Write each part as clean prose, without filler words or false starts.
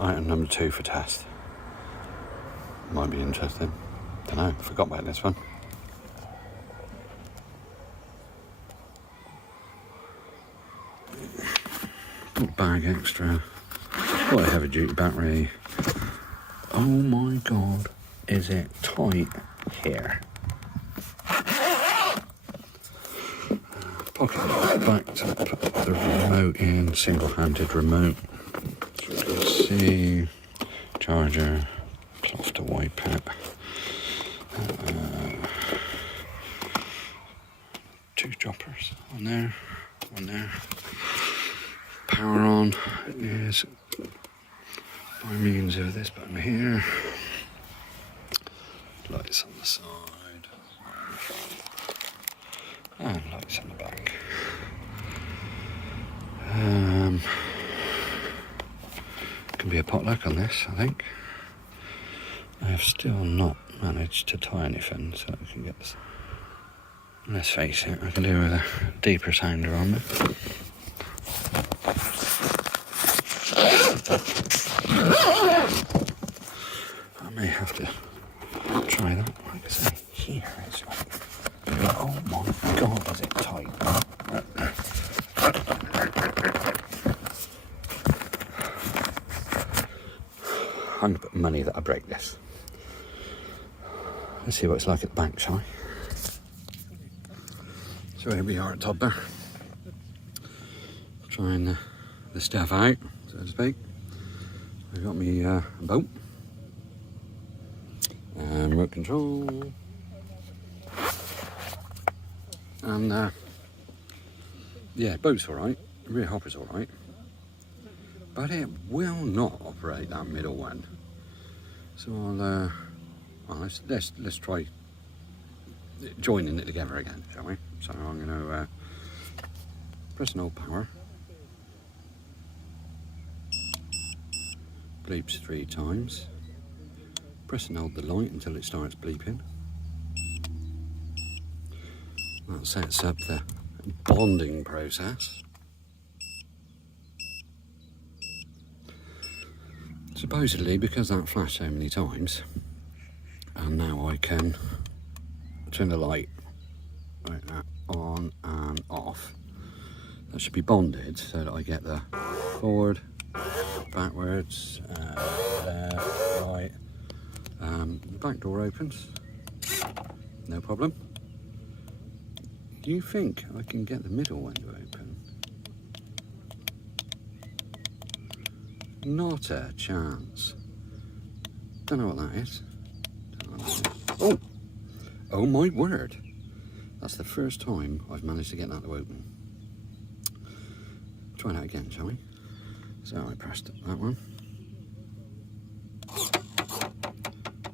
item number 2 for test. Might be interesting. Don't know, forgot about this one. Bag extra. Quite a heavy duty battery. Oh my god, is it tight here? Pocket back to put the remote in, single-handed remote. So you can see, charger, cloth to wipe it. 2 droppers, one there, one there. Power on is by means of this button here. Lights on the side, and lights on the back. Can be a potluck on this, I think. I have still not managed to tie anything so I can get this. Let's face it, I can do with a deeper sounder on it. I may have to try that. Like I say, here it's like, oh my god, is it tight? I'm going to put money that I break this. Let's see what it's like at the bank, shall we? So here we are at Todber. Trying the stuff out, so to speak. I've got me boat. Remote control. And yeah, boat's alright. Rear hopper's alright. But it will not operate that middle one. So I'll well, let's try joining it together again, shall we? So I'm going to press and hold power. Bleeps 3 times. Press and hold the light until it starts bleeping. That sets up the bonding process. Supposedly, because that flashed so many times, and now I can turn the light like that on and off. That should be bonded so that I get the forward, backwards, left, right. The back door opens, no problem. Do you think I can get the middle one to open? Not a chance. Don't know what that is. Oh! Oh my word! That's the first time I've managed to get that to open. Try that again, shall we? So I pressed that one.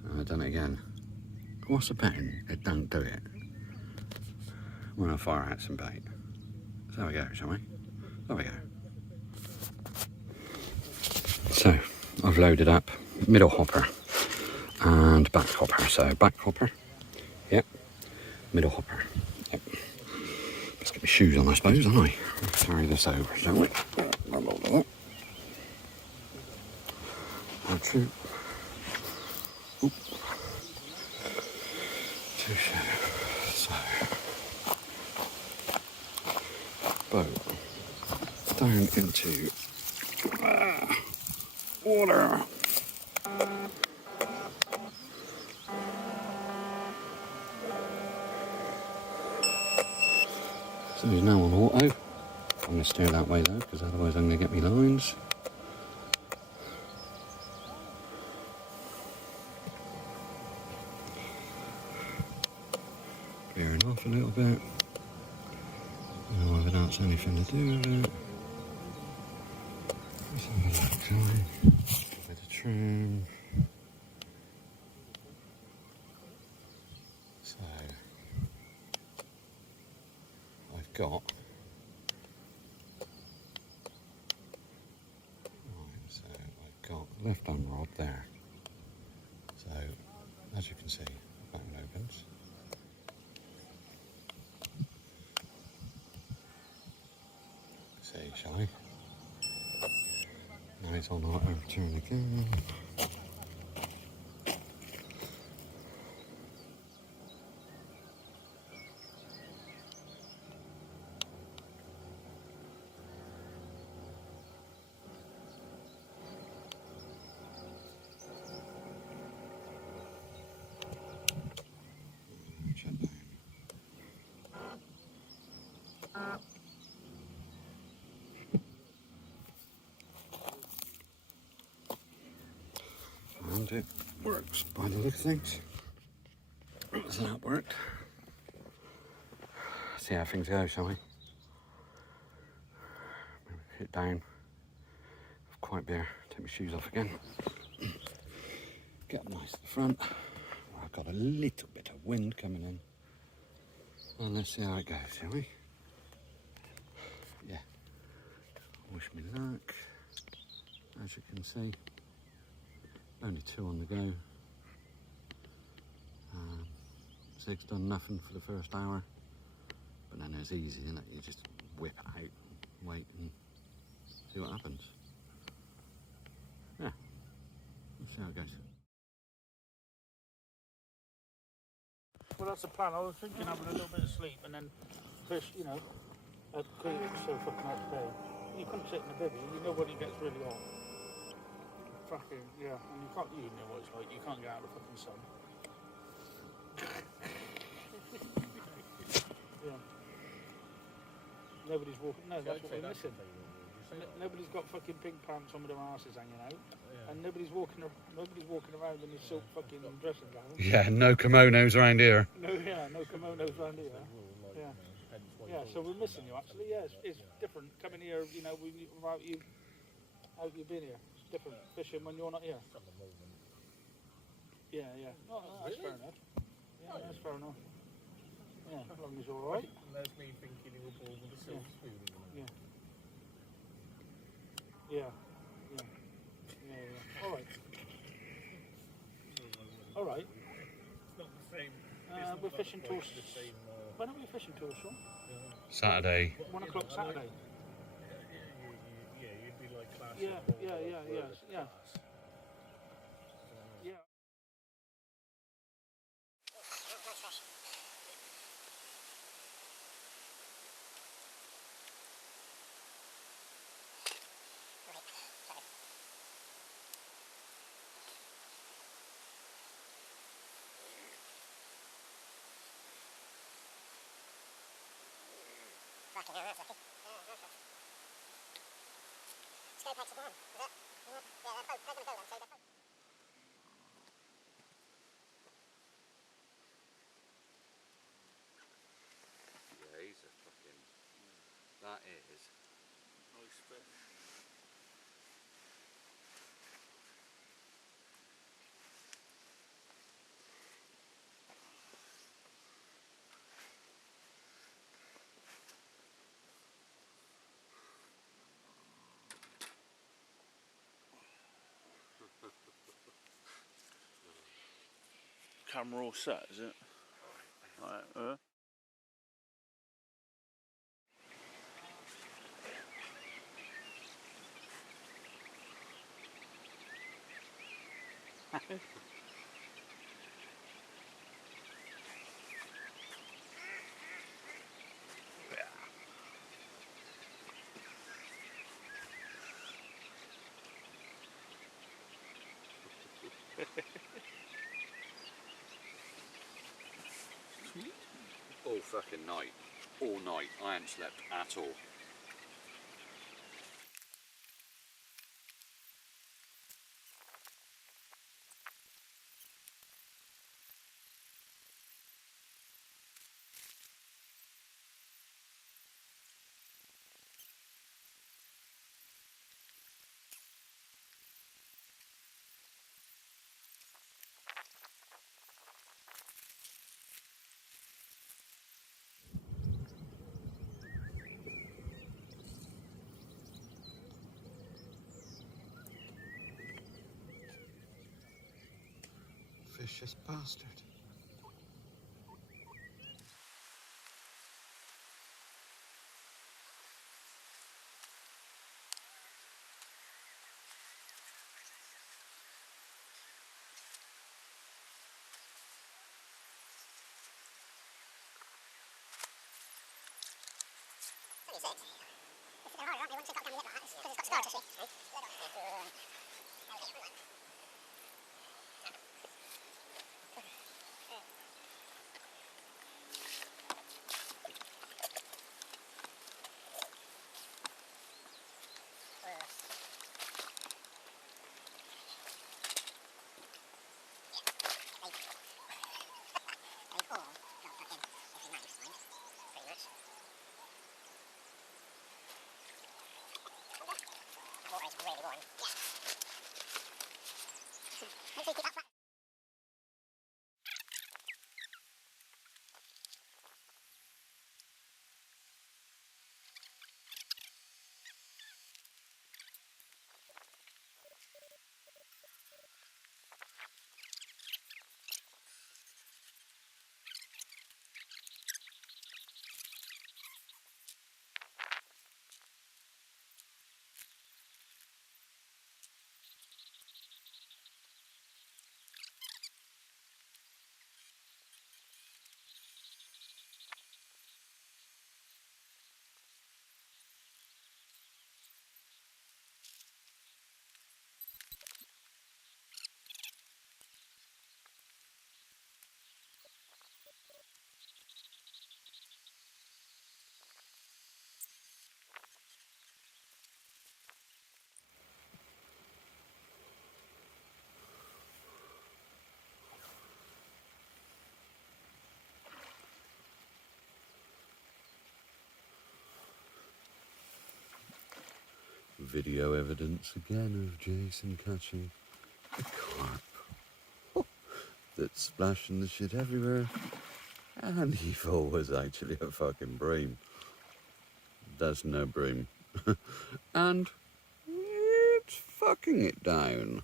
And I've done it again. What's the pattern? It don't do it. When I fire out some bait. So there we go, shall we? There we go. So, I've loaded up middle hopper and back hopper. So, back hopper, yep, middle hopper, yep. Let's get my shoes on, I suppose, don't I? Let's carry this over, shall we? One, two. Oop. Two shadow. So, boat down into water. So he's now on auto. I'm going to steer that way though, because otherwise I'm going to get me lines. Veering off a little bit. I don't know whether that's anything to do with it. Let's have a look, shall we? With the trim. So, I've got. Right, so I've got left hand rod there. So, as you can see, that one opens. See, shall we? Now he's on auto turn again. Shut down. And it works by the look of things. So that worked. See how things go, shall we? Maybe hit down. Quite bare. Take my shoes off again. Get up nice at the front. I've got a little bit of wind coming in. And let's see how it goes, shall we? Yeah. Wish me luck. As you can see, only 2 on the go. Zig's done nothing for the first hour, but then it's easy, isn't it? You just whip it out, wait and see what happens. Yeah, let's see how it goes. Well, that's the plan. I was thinking having a little bit of sleep and then fish, you know, because it's so fucking hot today. You couldn't sit in the bivvy, you know when it gets really hot. Fucking, yeah, and you can't, you know what it's like, you can't get out of the fucking sun. Yeah. Nobody's walking, no, that's what we're missing. Nobody's got fucking pink pants on with their asses hanging out, and nobody's walking around in a silk fucking dressing gown. Yeah, no kimonos around here. No, yeah, no kimonos around here. Yeah, yeah. So we're missing you actually. Yeah, it's different coming here. You know, without you, how you been here? It's different fishing when you're not here. Yeah, yeah. No, that's fair enough. Yeah, that's fair enough. Yeah, as long as you're all right. That's me thinking he was born with a silk spoon. Yeah. Yeah. Yeah. Yeah. Yeah. All right. All right. It's not the same. We're fishing till. When are we fishing till, Sean? Saturday. 1 o'clock Saturday. Yeah, you'd be like class. Yeah. Yeah. Fucking hell, that's lucky. Scope heads again, is it? Yeah, they're going to go then, so they're both. Yeah, he's a fucking... That is... Nice fish. Camera all set, is it? Right, all fucking night. All night. I hadn't slept at all. Vicious bastard. they're harder, aren't they? Once they've got down the lip like that, because it's got starch, you see. Water is really warm. Yeah. Make sure you keep that flat. Video evidence again of Jason catching a carp that's splashing the shit everywhere, and he thought was actually a fucking bream. That's no bream. And it's fucking it down.